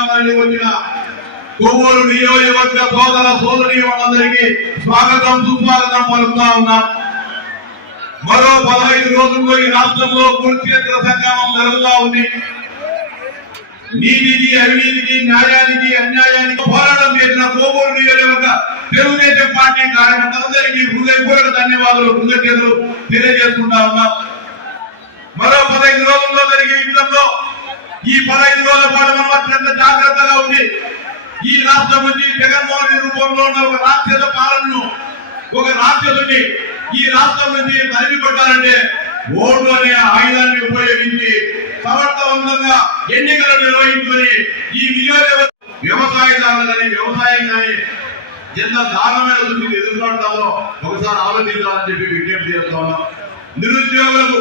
అధికారాన్ని వచ్చిన కొవ్వూరు నియోజకవర్గ సోదర సోదరి వాళ్ళందరికీ స్వాగతం సుస్వాగతం పలుకుతా ఉన్నాం. మరో పదహైదు రోజుల్లో ఈ రాష్ట్రంలో కురుక్షేత్ర సంగ్రామం జరుగుతా ఉంది. నీతికి అవినీతికి న్యాయానికి అన్యాయానికి పోరాటం చేసిన కోవూరు నియోజకవర్గ తెలుగుదేశం పార్టీ కార్యకర్తలందరికీ హృదయపూర్వక ధన్యవాదాలు కృతజ్ఞతలు తెలియజేసుకుంటా ఉన్నాం. మరో పదహైదు రోజుల్లో జరిగే యుద్ధంలో ఈ పదహైదు రోజుల పాటు మనం అత్యంత జాగ్రత్తగా ఉండి ఈ రాష్ట్రం నుంచి జగన్మోహన్ రెడ్డి రూపంలో ఉన్న ఒక రాక్షస పాలనను ఒక రాక్షసుని ఈ రాష్ట్రం నుంచి తరిమి కొట్టాలంటే ఓటు అనే ఆయుధాన్ని ఉపయోగించి సమర్థవంతంగా ఎన్నికలు నిర్వహించుకొని ఈ నియోజకవర్గ వ్యవసాయదారులని వ్యవసాయం కానీ ఎంత దారుణమైన స్థితిని ఎదుర్కొంటామో ఒకసారి ఆలోచించాలని చెప్పి విజ్ఞప్తి చేస్తా ఉన్నాం. నిరుద్యోగులకు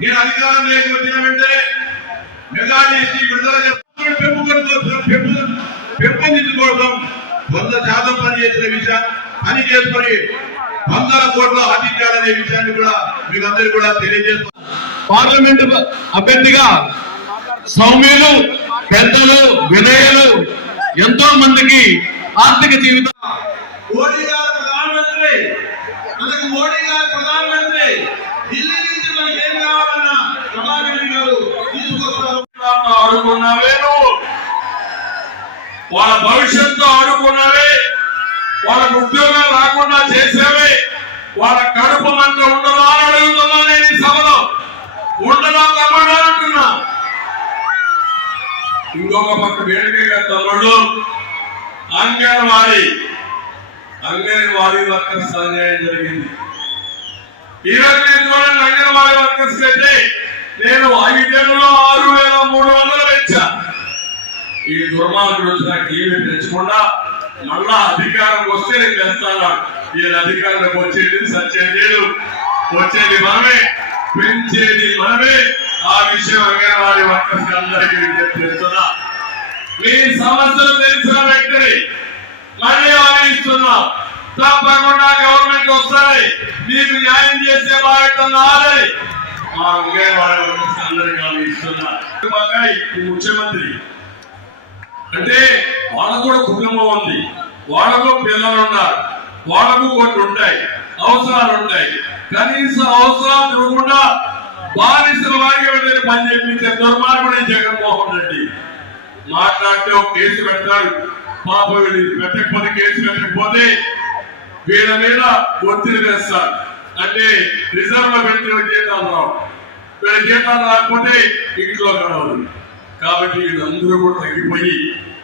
నేను అధికారం లేక వెంటనే మెగా డిఎస్టీ విడుదల పెంపుకొని పెంపు పెంపొందించుకోవడం వంద శాతం పని చేసిన విషయం పని చేసుకొని వందల కోట్ల ఆర్జించాలనే విషయాన్ని కూడా మీకు అందరికీ కూడా తెలియజేస్తున్నాను పార్లమెంటు అభ్యర్థిగా సౌమ్యులు పెద్దలు విధేయులు ఎంతో మందికి ఆర్థిక జీవితం మోడీ గారు ప్రధానమంత్రి. మనకు మోడీ గారు ప్రధానమంత్రి. ఢిల్లీ నుంచి మనకి ఏం కావాలన్నా ప్రభాకర్ గారు తీసుకొస్తారు. ఆడుకున్నావే నువ్వు వాళ్ళ భవిష్యత్తు ఆడుకున్నావే వాళ్ళకు ఉద్యోగాలు రాకుండా చేసేవే వాళ్ళ కడుపు మంట ఉండదా అని అడుగుతున్నా నేను ఈ సభలో. ఉండదా తమ్ముడు అంటున్నా. ఇంకొక పక్క వేడికే వేడికగా తమ్ముడు. అంగన్వాడీ. అంగన్వాడీ వర్కర్స్ అన్యాయం జరిగింది. ఈరోజు నేను చూడండి అంగన్వాడీ వర్కర్స్ అయితే నేను ఐదేళ్ళలో ఆరు వేల మూడు వందలు పెంచా. ఈ దుర్మార్గుడు వచ్చినాక ఏమి పెంచకుండా మళ్ళా అధికారం వస్తే నేను పెంచాలా ఈయన అధికారంలోకి వచ్చేది సత్యం లేదు. వచ్చేది మనమే పెంచేది మనమే. ఆ విషయం అంగన్వాడీ వర్కర్స్ అందరికీ విజ్ఞప్తి చేస్తున్నా. మీ సమస్యలు తెలిసిన వ్యక్తిని మళ్ళీ హామీస్తున్నాం తప్పకుండా గవర్నమెంట్ వస్తాయి మీకు న్యాయం చేసే బాధ్యత నాది మా అంగన్వాడీ వర్కర్స్ ముఖ్యమంత్రి అంటే వాళ్ళకు కూడా కుటుంబం ఉంది. వాళ్ళకు పిల్లలు ఉన్నారు. వాళ్ళకు కొన్ని ఉంటాయి అవసరాలు ఉంటాయి. కనీస అవసరాలు చూడకుండా బానిసల వారికి పని చెప్పించే దుర్మార్గుడు జగన్మోహన్ రెడ్డి. మాట్లాడితే ఒక కేసు పెడతాడు పాప వీళ్ళు పెట్టకపోతే కేసు పెట్టకపోతే వీళ్ళ మీద ఒత్తిడి వేస్తారు. అంటే రిజర్వ్లో పెట్టిన జీతాలు రావు. వీళ్ళ జీతాలు రాకపోతే ఇంట్లో గడవదు. కాబట్టి వీళ్ళందరూ కూడా తగ్గిపోయి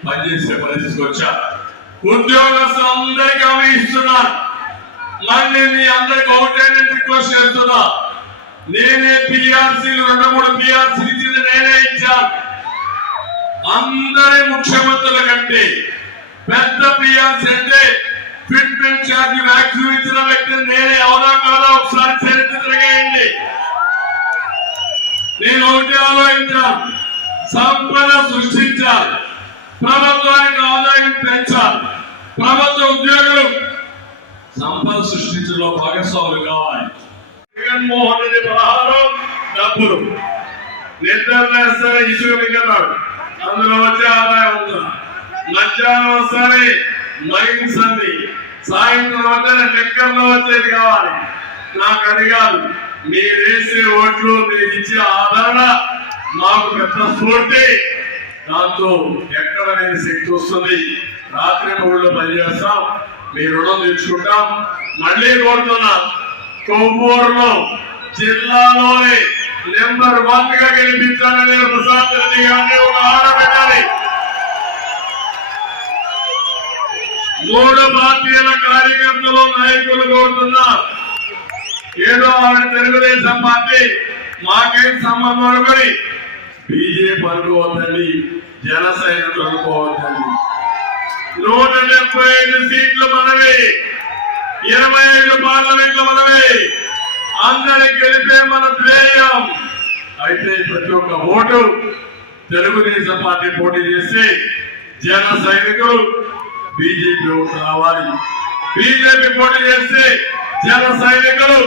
పనిచేసే పరిస్థితికి వచ్చా ఉద్యోగస్తులు అందరికీ హామీ ఇస్తున్నారు. మళ్ళీ మీ అందరికి ఒకటే నేను రిక్వెస్ట్ చేస్తున్నా. నేనే పిఆర్సీలు రెండు మూడు పిఆర్సీలు ఇచ్చింది నేనే ఇచ్చాను. అందరి ముఖ్యమంత్రుల కంటే పెద్ద పిఆర్సీ అంటే ఫిట్మెంట్ ఛార్జ్ వ్యాక్సిన్ ఇచ్చిన వ్యక్తిని నేనే నేను సంపద సృష్టించాలి. ప్రభుత్వానికి ఆదాయం పెంచాలి. ప్రభుత్వ ఉద్యోగులు సంపద సృష్టించడంలో భాగస్వాములు కావాలి. జగన్మోహన్ రెడ్డి ప్రహారం డబ్బులు. నిద్ర వేస్తానే ఇసుక మిగతాడు. అందులో వచ్చే ఆదాయం ఉందా మధ్యాహ్నం వస్తానే మైన్స్ అన్ని. సాయంత్రం వస్తే లెక్కల్లో వచ్చేది కావాలి. నాకు అది కాదు. మీరు వేసే ఓట్లు మీరు ఇచ్చే ఆదరణ మాకు పెద్ద స్ఫూర్తి దాంతో ఎక్కడ లేని శక్తి వస్తుంది. రాత్రి మూడులో పనిచేస్తాం మీ రుణం తెచ్చుకుంటాం మళ్ళీ కోరుతున్నా కొవ్వూరులో జిల్లాలోనే నెంబర్ వన్గా గెలిపించాలని ప్రశాంత్ రెడ్డి గారిని ఒక ఆడబెట్టాలి మూడు పార్టీల కార్యకర్తలు నాయకులు కోరుతున్నా. ఏదో ఆవిడ తెలుగుదేశం పార్టీ. మాకేం సంబంధం అనుకుని బీజేపీ అనుకోవద్దండి జన సైనికులు అనుకోవద్దండి నూట డెబ్బై ఐదు సీట్లు మనవి ఇరవై ఐదు పార్లమెంట్లు మనవి. అందరి గెలిపే మన ధ్యేయం. అయితే ప్రతి ఒక్క ఓటు తెలుగుదేశం పార్టీ పోటీ చేస్తే జన సైనికులు బీజేపీ ఓటు రావాలి. బీజేపీ పోటీ చేస్తే జన సైనికులు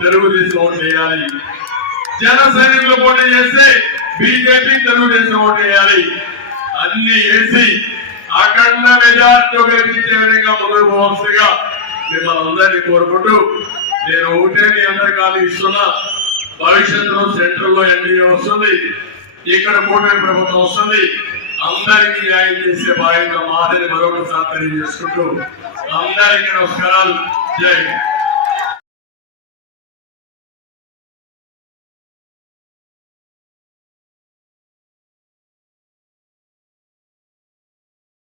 తెలుగుదేశం ఓటు వేయాలి. జన సైనికులు పోటీ చేస్తే బీజేపీ తెలుగుదేశం ఓటు వేయాలి. అన్ని వేసి అఖండ మెజార్టీతో గెలిపించే విధంగా ముందుకు పోవలసిగా మిమ్మల్ని అందరినీ కోరుకుంటూ నేను ఒకటే మీ అందరి ఇస్తున్నా భవిష్యత్తులో సెంట్రల్లో ఎన్డీఏ వస్తుంది. ఇక్కడ కూటమి ప్రభుత్వం వస్తుంది. అందరికీ న్యాయం చేసే బాధ్యత మాదని మరొకసారి తెలియజేసుకుంటూ అందరికీ నమస్కారాలు. జై హింద్.